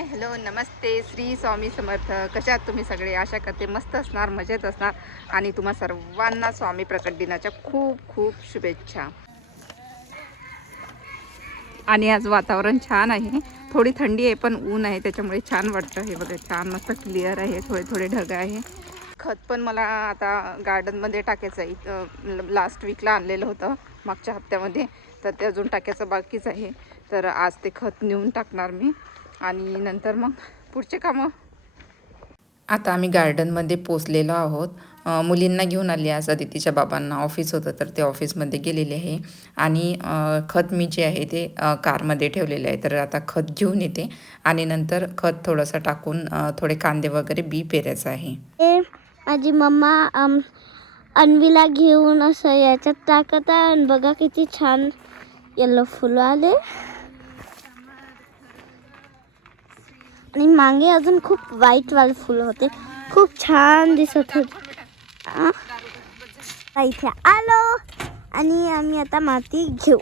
Hi hello नमस्ते श्री स्वामी समर्थ. कशा आहात तुम्ही सगळे? आशा करते मस्त असणार, मजेत असणार. आणि तुम्हा सर्वांना स्वामी प्रकट दिनाच्या खूप खूप शुभेच्छा. आणि आज वातावरण छान आहे, थोडी थंडी आहे पण ऊन आहे, त्याच्यामुळे छान वाटतं. हे बघा छान मस्त क्लिअर आहे, थोडे थोडे ढग आहे. खत पण मला आता गार्डनमध्ये टाकायचं आहे. लास्ट वीकला आणलेलं होतं मागच्या हप्त्यामध्ये, तर ते अजून टाकायचं बाकीच आहे. तर आज ते खत नेऊन टाकणार मी आणि नंतर मग पुढचे कामं. आता आम्ही गार्डनमध्ये पोचलेलो आहोत. मुलींना घेऊन आली आज. अदितीच्या बाबांना ऑफिस होतं तर ते ऑफिसमध्ये गेलेले आहे. आणि खत मी जे आहे ते कारमध्ये ठेवलेले आहे. तर आता खत घेऊन येते आणि नंतर खत थोडंसं टाकून थोडे कांदे वगैरे बी पेरायचं आहे. माझी मम्मा अन्वीला घेऊन असं याच्यात टाकत आहे आणि बघा किती छान येलो फुलं आले. आणि मागे अजून खूप व्हाईट वाले फुलं होते, खूप छान दिसत होते. इथे आलो आणि आम्ही आता माती घेऊ.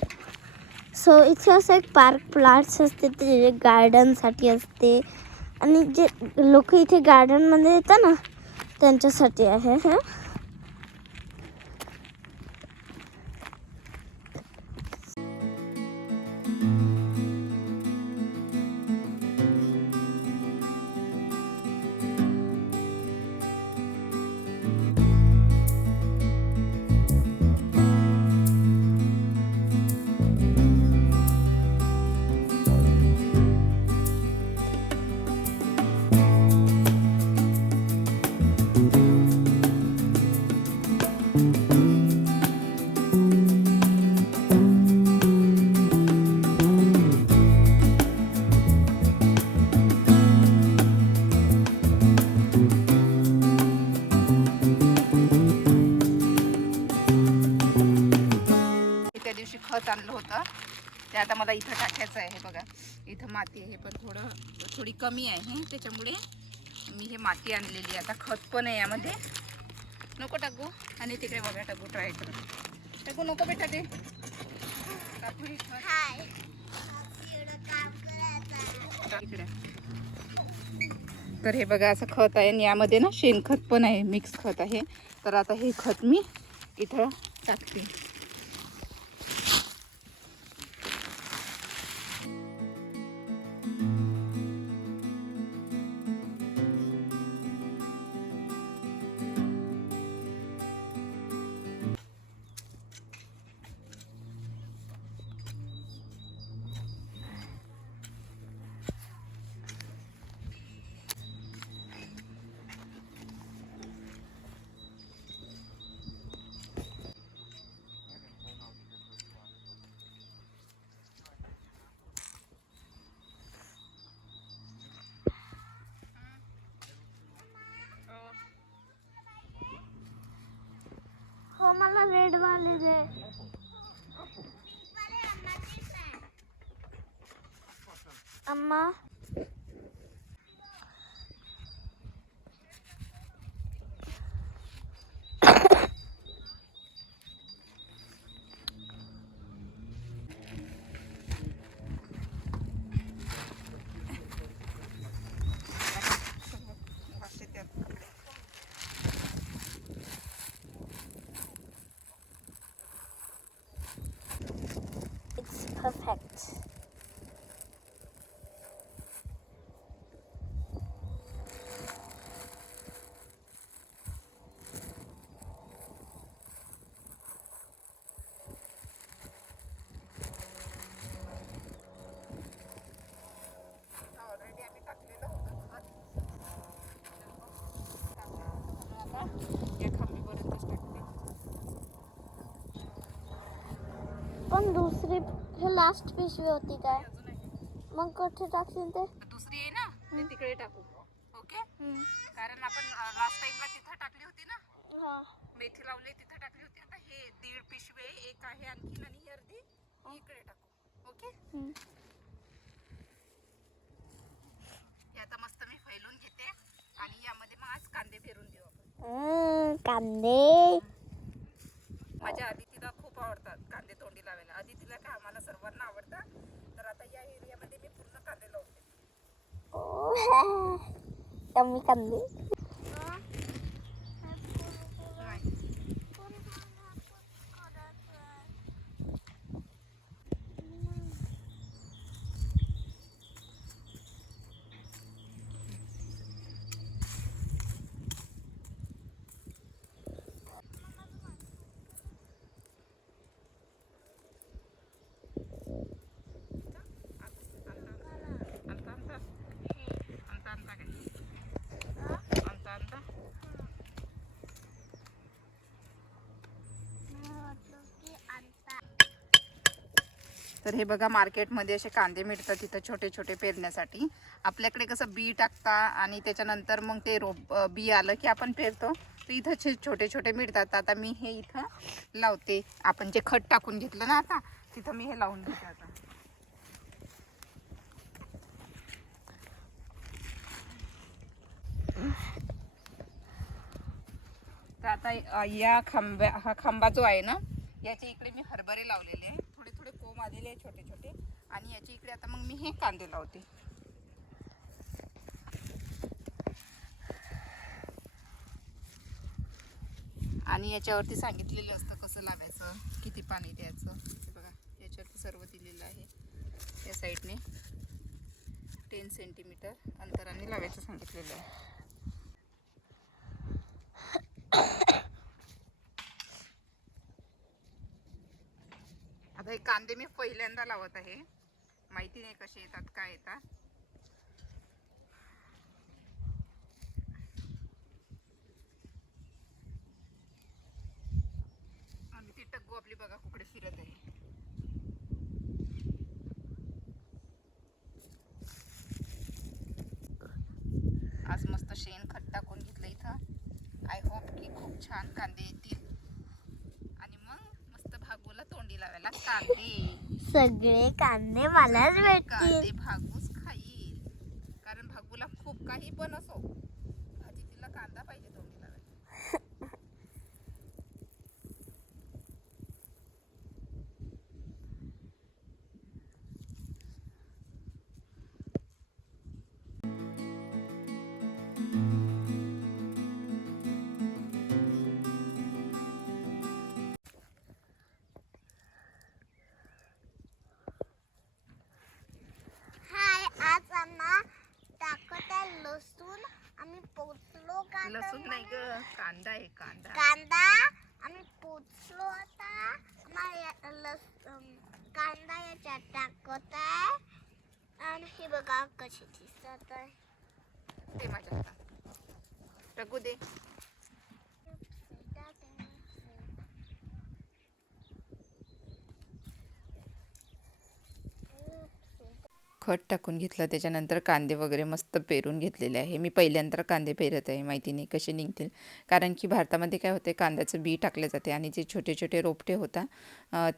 सो इथे असं एक पार्क प्लॉट्स असते, ते गार्डनसाठी असते आणि जे लोक इथे गार्डनमध्ये येतात ना त्यांच्यासाठी आहे हे. त्या दिवशी खत आणलं होतं ते आता मला इथं टाकायचं आहे. बघा इथं माती आहे पण थोडी कमी आहे, त्याच्यामुळे मी हे माती आणलेली आहे. आता खत पण आहे यामध्ये, नको टाकू. आणि तिकडे बघा टाकू, ट्राय करू. टाकू नको बेटा, ते टाकू हे खत इकडे. तर हे बघा असं खत आहे आणि यामध्ये ना शेणखत पण आहे, मिक्स खत आहे. तर आता हे खत मी इथं टाकते. हो मला रेड वाले दे. अम्मा it's perfect. पण दुसरी हे लास्ट पिशवी होती काय? मग कुठे टाकशील ते? दुसरी आहे ना, ते तिकडे टाकू. ओके, कारण आपण लास्ट टाइमला तिथं टाकली होती ना, मेथी लावली तिथं टाकली होती. आता हे 1.5 पिशवी एक आहे आणखीन, आणि ही अर्धी इकडे टाकू. ओके, हे आता मस्त मी फैलून घेते आणि यामध्ये मग आज कांदे पेरून देऊ आपण. कांदे माझ्या अदितीला खूप आवडतात कांदे तोंडी लावायला. अदितीला काय, आम्हाला सर्वांना आवडतात. तर आता या एरियामध्ये मी पूर्ण कांदे लावते. टम्मी कांदे. तर हे बघा मार्केटमध्ये असे कांदे मिळतात तिथं छोटे छोटे पेरण्यासाठी. आपल्याकडे कसं बी टाकता आणि त्याच्यानंतर मग ते रोप बी आलं की आपण पेरतो. तर इथं छोटे छोटे मिळतात. आता मी हे इथं लावते. आपण जे खत टाकून घेतलं ना आता तिथं मी हे लावून घेते आता. तर आता हा खांबा जो आहे ना याच्या इकडे मी हरभरे लावलेले आहे. थोडे थोडे कोंब आलेले आहे छोटे छोटे. आणि याच्या इकडे आता मग मी हे कांदे लावते. आणि याच्यावरती सांगितलेलं असतं कसं लावायचं, किती पाणी द्यायचं. हे बघा याच्यावरती सर्व दिलेलं आहे. या साईडने 10 सेंटीमीटर अंतराने लावायचं सांगितलेलं आहे. आता हे कांदे मी पहिल्यांदा लावत आहे. माहिती नाही कसे येतात काय येतात. आणि ती टग्गू आपली बघा कुकडे फिरत आहे. आज मस्त शेण खत टाकून घेतलं इथं. आय होप की खूप छान कांदे येतील आणि मग मस्त भागूला तोंडी लावायला कांदे. सगळे कांदे मलाच भेटतील. कांदे भागूच खाईल. कारण भागूला खूप काही पण असो आधी तिला कांदा पाहिजे तोंडी लावायला. हाय, आज आम्हा टाकत आहे लसूण. आम्ही पोचलो लसूण नाही ग, कांदा आहे कांदा. कांदा. आम्ही पोचलो आता. कांदा याच्यात टाकत आहे. आणि हे बघा कशी दिसत आहे. ते माझ्या हातात टाकू दे. खत टाकून घेतलं. त्याच्यानंतर कांदे वगैरे मस्त पेरून घेतलेले आहे. मी पहिल्यांदा कांदे पेरत आहे. माहिती नाही कसे निघतील. कारण की भारतामध्ये काय होते कांद्याचं बी टाकले जाते आणि जे छोटे छोटे रोपटे होता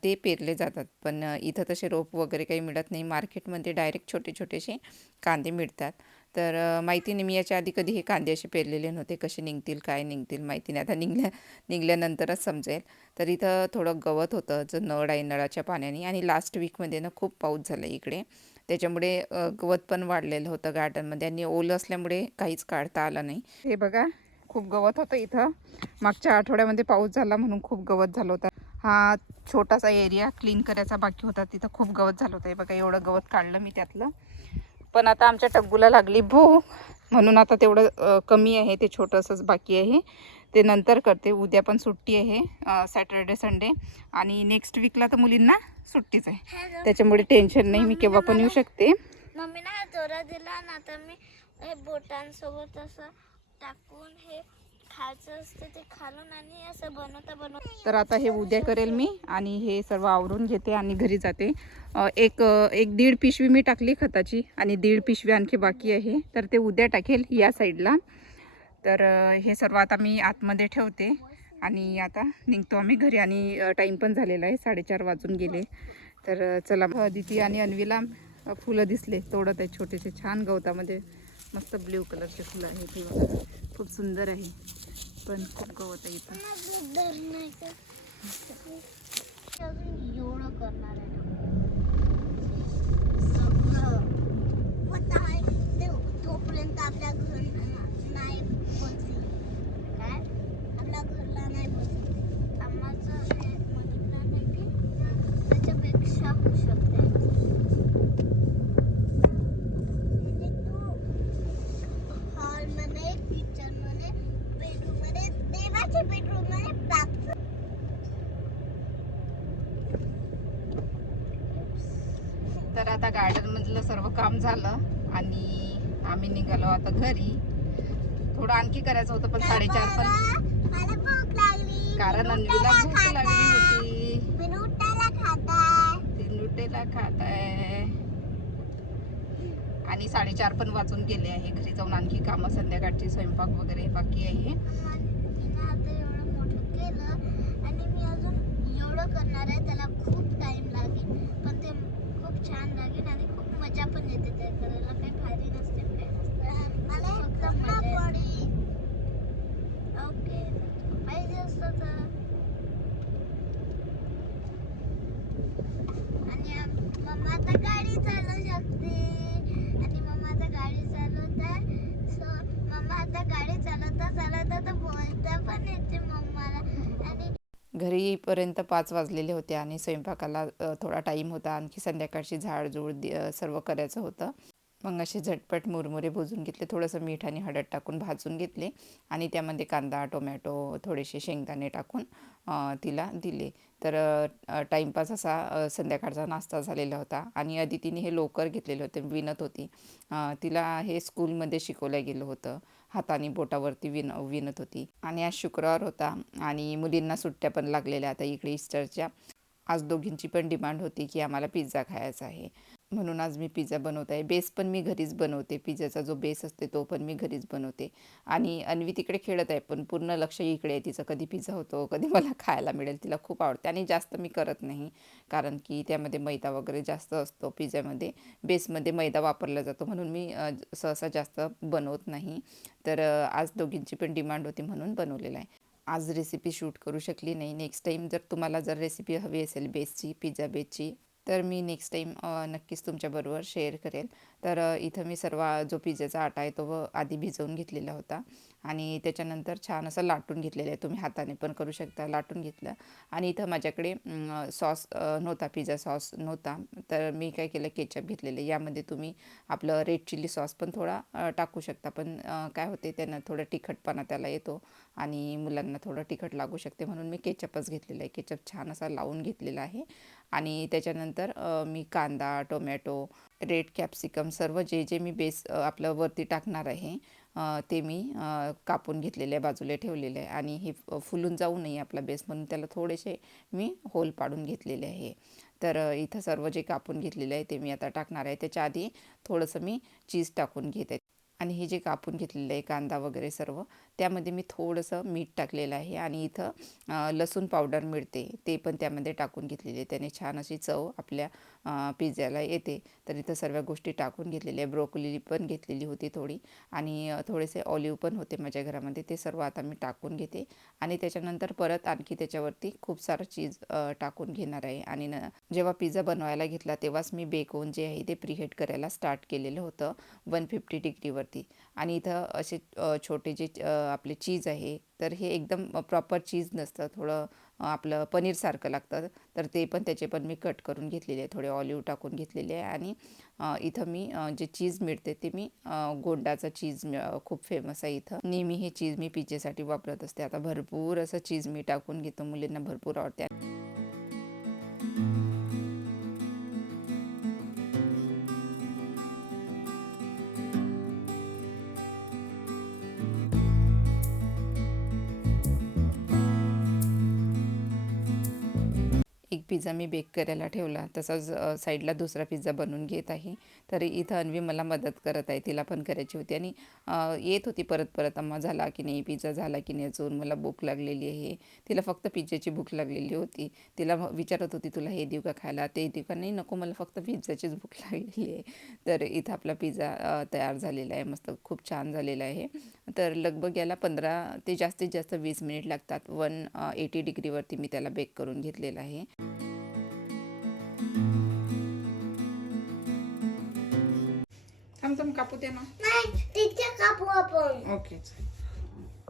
ते पेरले जातात. पण इथं तसे रोप वगैरे काही मिळत नाही. मार्केटमध्ये डायरेक्ट छोटे छोटेसे कांदे मिळतात. तर माहिती नाही, मी याच्या आधी कधी हे कांदे असे पेरलेले नव्हते. कसे निघतील काय निघतील माहिती नाही. आता निघल्यानंतरच समजेल. तर इथं थोडं गवत होतं जो नळ आहे, नळाच्या पाण्याने. आणि लास्ट वीकमध्ये ना खूप पाऊस झाला इकडे. त्याच्यामुळे गवत पण वाढलेलं होतं गार्डनमध्ये आणि ओलं असल्यामुळे काहीच काढता आलं नाही. हे बघा खूप गवत होतं इथं. मागच्या आठवड्यामध्ये पाऊस झाला म्हणून खूप गवत झालं होतं. हा छोटासा एरिया क्लीन करायचा बाकी होता. तिथं खूप गवत झालं होतं. हे बघा एवढं गवत काढलं मी त्यातलं. पण आता आमच्या टग्गूला लागली भूक म्हणून आता तेवढं कमी आहे. ते छोटंसंच बाकी आहे. ते नंतर करते. उद्या पण सुट्टी आहे, सॅटर्डे संडे. आणि नेक्स्ट वीकला तर मुलींना सुट्टीच आहे. त्याच्यामुळे टेन्शन नाही, मी केव्हा पण येऊ शकते. मम्मीने हा दोरा दिला ना, तर मी हे बोटांसोबत असं टाकून हे खायचं असते. ते खालून आणि असं बनवता. तर आता हे उद्या करेल मी. आणि हे सर्व आवरून घेते आणि घरी जाते. एक 1.5 पिशवी मी टाकली खताची आणि 1.5 पिशवी आणखी बाकी आहे. तर ते उद्या टाकेल या साईडला. तर हे सर्व आता मी आतमध्ये ठेवते आणि आता निघतो आम्ही घरी. आणि टाईम पण झालेला आहे, 4:30 वाजून गेले. तर चला. अदिती आणि अन्वीला फुलं दिसले तोडत आहे छोटेसे छान गवतामध्ये. मस्त ब्ल्यू कलरचे फुलं आहेत. हे बघा खूप सुंदर आहे. पण खूप गवत आहे इथं. एवढं करणार आहे. तर आता गार्डनमधलं सर्व काम झालं आणि आम्ही निघालो आता घरी. थोडं आणखी करायचं होतं पण 4:30 पण, मला भूक लागली कारण अन्वीला भूक लागली होती. मी नुटेला खाताय. ती नुटेला खात आहे आणि 4:30 पण वाजून गेले आहे. घरी जाऊन आणखी कामं संध्याकाळची स्वयंपाक वगैरे बाकी आहे. तिने आता एवढं मोठं केलं आणि मी अजून एवढं करणार आहे. त्याला खूप टाइम लागेल पण ते खूप छान लागेल आणि खूप मजा पण येते त्या करायला. काही भारी नसते काय नसतं, मला फक्त मजा येते. ओके पाहिजे असतं तर. आणि मम्मा आता गाडी चालवू शकते आणि मम्मा आता गाडी चालवता. सो मम्मा आता गाडी चालवता चालवता तर बोलता पण येते मम्माला. आणि घरी येईपर्यंत 5 वाजलेले होते आणि स्वयंपाकाला थोडा टाईम होता. आणखी संध्याकाळची झाडझूड सर्व करायचं होतं. मग असे झटपट मुरमुरे भुजून घेतले, थोडंसं मीठ आणि हळद टाकून भाजून घेतले आणि त्यामध्ये कांदा टोमॅटो थोडेसे शेंगदाणे टाकून तिला दिले. तर टाईमपास असा संध्याकाळचा नाश्ता झालेला होता. आणि अदितीने हे लोकर घेतलेले होते, विणत होती. तिला हे स्कूलमध्ये शिकवलं गेलं होतं. हाताने बोटावरती विणत होती. आणि आज शुक्रवार होता आणि मुलींना सुट्ट्या पण लागलेल्या आता इकडे ईस्टरच्या. आज दोघींची पण डिमांड होती की आम्हाला पिझ्झा खायचा आहे, म्हणून आज मी पिझ्झा बनवत आहे. बेस पण मी घरीच बनवते, पिझ्झाचा जो बेस असते तो पण मी घरीच बनवते. आणि अन्वी तिकडे खेळत आहे पण पूर्ण लक्ष इकडे आहे तिचं, कधी पिझ्झा होतो, कधी मला खायला मिळेल. तिला खूप आवडते आणि जास्त मी करत नाही कारण की त्यामध्ये मैदा वगैरे जास्त असतो. पिझ्झामध्ये बेसमध्ये मैदा वापरला जातो म्हणून मी सहसा जास्त बनवत नाही. तर आज दोघींची पण डिमांड होती म्हणून बनवलेलं आहे. आज रेसिपी शूट करू शकली नाही. नेक्स्ट टाईम जर तुम्हाला जर रेसिपी हवी असेल बेसची, पिझ्झा बेसची, तर मी नेक्स्ट टाईम नक्कीच तुमच्याबरोबर शेअर करेल. तर इथं मी सर्व जो पिझ्झाचा आटा आहे तो आधी भिजवून घेतलेला होता आणि त्याच्यानंतर छान असं लाटून घेतलेलं आहे. तुम्ही हाताने पण करू शकता. लाटून घेतलं आणि इथं माझ्याकडे सॉस नव्हता, पिझ्झा सॉस नव्हता, तर मी काय केलं, केचप घेतलेलं. यामध्ये तुम्ही आपलं रेड चिली सॉस पण थोडा टाकू शकता, पण काय होते त्यानं थोडं तिखटपणा त्याला येतो आणि मुलांना थोडं तिखट लागू शकते, म्हणून मी केचपच घेतलेलं आहे. केचप छान असा लावून घेतलेला आहे. आणि त्याच्यानंतर मी कांदा टोमॅटो रेड कॅप्सिकम सर्व जे जे मी बेस आपलं वरती टाकणार आहे ते मी कापून घेतलेले आहे, बाजूला ठेवलेले आहे. आणि हे फुलून जाऊ नये आपला बेस म्हणून त्याला थोडेसे मी होल पाडून घेतलेले आहे. तर इथं सर्व जे कापून घेतलेले आहे ते मी आता टाकणार आहे. त्याच्या आधी थोडंसं मी चीज टाकून घेत आहे. आणि हे जे कापून घेतलेलं आहे कांदा वगैरे सर्व, त्यामध्ये मी थोडंसं मीठ टाकलेलं आहे. आणि इथं लसूण पावडर मिळते ते पण त्यामध्ये टाकून घेतलेली आहे. त्याने छान अशी चव आपल्या पिझ्झ्याला येते. तर इथं सर्व गोष्टी टाकून घेतलेल्या आहे. ब्रोकोली पण घेतलेली होती थोडी आणि थोडेसे ऑलिव्ह पण होते माझ्या घरामध्ये, ते सर्व आता मी टाकून घेते. आणि त्याच्यानंतर परत आणखी त्याच्यावरती खूप सारं चीज टाकून घेणार आहे. आणि जेव्हा पिझ्झा बनवायला घेतला तेव्हाच मी बेकोन जे आहे ते प्रीहीट करायला स्टार्ट केलेलं होतं 150 डिग्रीवरती. आणि इथं असे छोटे जे आपले चीज आहे तर हे एकदम प्रॉपर चीज नसतं, थोडं आपलं पनीरसारखं लागतं. तर ते पण त्याचे पण मी कट करून घेतलेले आहे, थोडे ऑलिव्ह टाकून घेतलेले आहे. आणि इथं मी जे चीज मिळते ते मी गोंडाचं चीज खूप फेमस आहे इथं. नेहमी हे चीज मी पिझ्झ्यासाठी वापरत असते. आता भरपूर असं चीज मी टाकून घेतो, मुलींना भरपूर आवडते. एक पिझ्झा मी बेक करायला ठेवला, तसाच साईडला दुसरा पिझ्झा बनवून घेत आहे. तर इथं अन्वी मला मदत करत आहे, तिला पण करायची होती. आणि येत होती परत परत, अम्मा झाला की नाही, पिझ्झा झाला की नाही, अजून मला भूक लागलेली आहे. तिला फक्त पिझ्झाची भूक लागलेली होती. तिला विचारत होती तुला हे देऊ का खायला, ते देऊ का, नाही नको मला फक्त पिझ्झाचीच भूक लागलेली आहे. तर इथं आपला पिझ्झा तयार झालेला आहे, मस्त खूप छान झालेला आहे. तर लगभग याला 15 ते जास्तीत जास्त 20 मिनिट लागतात. 180 डिग्रीवरती मी त्याला बेक करून घेतलेला आहे. थांब कापू दे ना. नाही तिथे कापू आपण. ओके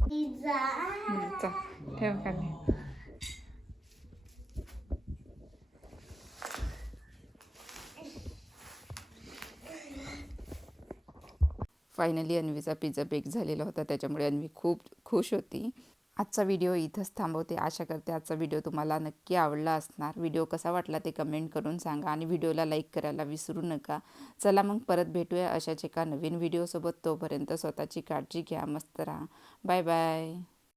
पिझ्झा ठेव खाली. फायनली अन्वीचा पिझ्झा बेक झालेला होता, त्याच्यामुळे अन्वी खूप खुश होती. आजचा व्हिडिओ इथंच थांबवते. आशा करते आजचा व्हिडिओ तुम्हाला नक्की आवडला असणार. व्हिडिओ कसा वाटला ते कमेंट करून सांगा आणि व्हिडिओला लाईक करायला विसरू नका. चला मग परत भेटूया अशाच एका नवीन व्हिडिओसोबत. तोपर्यंत स्वतःची काळजी घ्या, मस्त राहा. Bye bye.